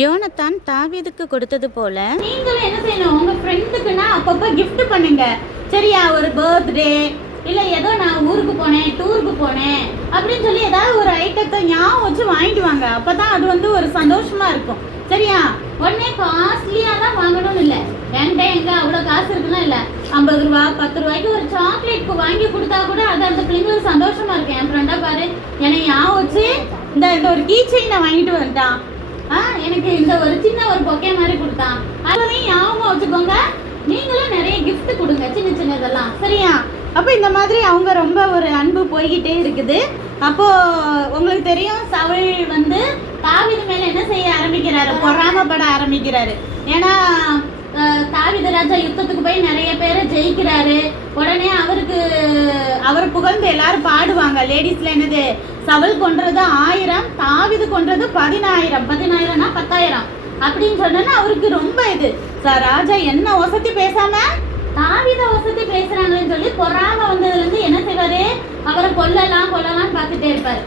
யோனத்தான் தாவீதுக்கு கொடுத்தது போல நீங்களும் என்ன செய்யணும், உங்க ஃப்ரெண்டுக்குன்னா அப்பப்போ கிஃப்ட் பண்ணுங்க. சரியா? ஒரு பர்த்டே இல்லை ஏதோ நான் ஊருக்கு போனேன், டூருக்கு போனேன் அப்படின்னு சொல்லி ஏதாவது ஒரு ஐட்டத்தை ஞாபகம் வச்சு வாங்கிட்டு வாங்க. அப்போ தான் அது வந்து ஒரு சந்தோஷமா இருக்கும். சரியா? உடனே காஸ்ட்லியாக தான் வாங்கணும்னு இல்லை. என்கிட்ட எங்கே அவ்வளோ காசு இருக்குன்னா இல்லை, 50 ரூபா 10 ரூபாய்க்கு ஒரு சாக்லேட் வாங்கி கொடுத்தா கூட அது அந்த பிள்ளைங்களுக்கு சந்தோஷமா இருக்கும். என் ஃப்ரெண்டா பாரு, என்னை ஞாபகம் வச்சு இந்த ஒரு கீ செயினை வாங்கிட்டு வந்துட்டான், எனக்கு இந்த ஒரு சின்ன ஒரு பொக்கே மாதிரி கொடுத்தான். அதையும் ஞாபகம் வச்சுக்கோங்க. நீங்களும் நிறைய கிஃப்ட் கொடுங்க, சின்ன சின்னதெல்லாம். சரியா? அப்போ இந்த மாதிரி அவங்க ரொம்ப ஒரு அன்பு போய்கிட்டே இருக்குது. அப்போ உங்களுக்கு தெரியும், சவுல் வந்து தாவீது மேல என்ன செய்ய ஆரம்பிக்கிறாரு, பொறாமப்பட ஆரம்பிக்கிறாரு. ஏன்னா தாவீது ராஜா யுத்தத்துக்கு போய் நிறைய பேரை ஜெயிக்கிறாரு. உடனே அவர் புகழ்ந்து எல்லாரும் பாடுவாங்க. லேடிஸ்ல என்னது, சவுல் கொன்றது 1000, தாவீது கொன்றது 10000. 10000னா 10000 அப்படின்னு சொன்னா அவருக்கு ரொம்ப இது. ராஜா என்ன வசதி பேசாம தாவீத வசதி பேசுறாங்கன்னு சொல்லி பொறாம வந்ததுல இருந்து என்ன செய்வாரு, அவரை கொல்லலாம் பார்த்துட்டே இருப்பாரு.